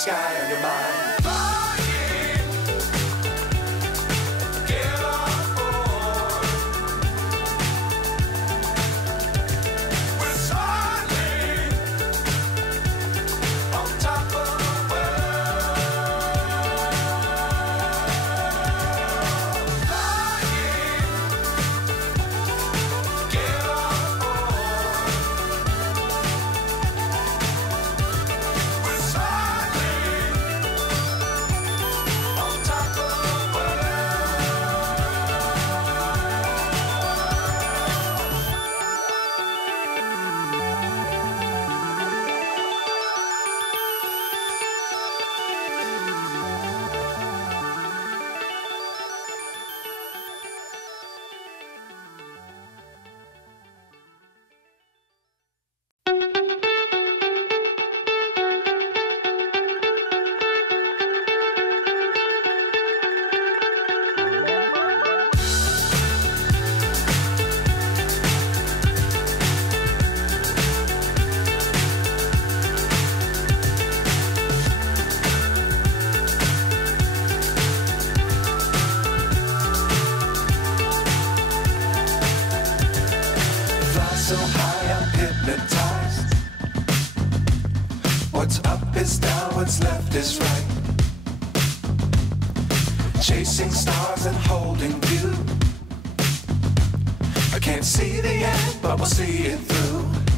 sky on your mind. So high I'm hypnotized. What's up is down, what's left is right. Chasing stars and holding you. I can't see the end, but we'll see it through.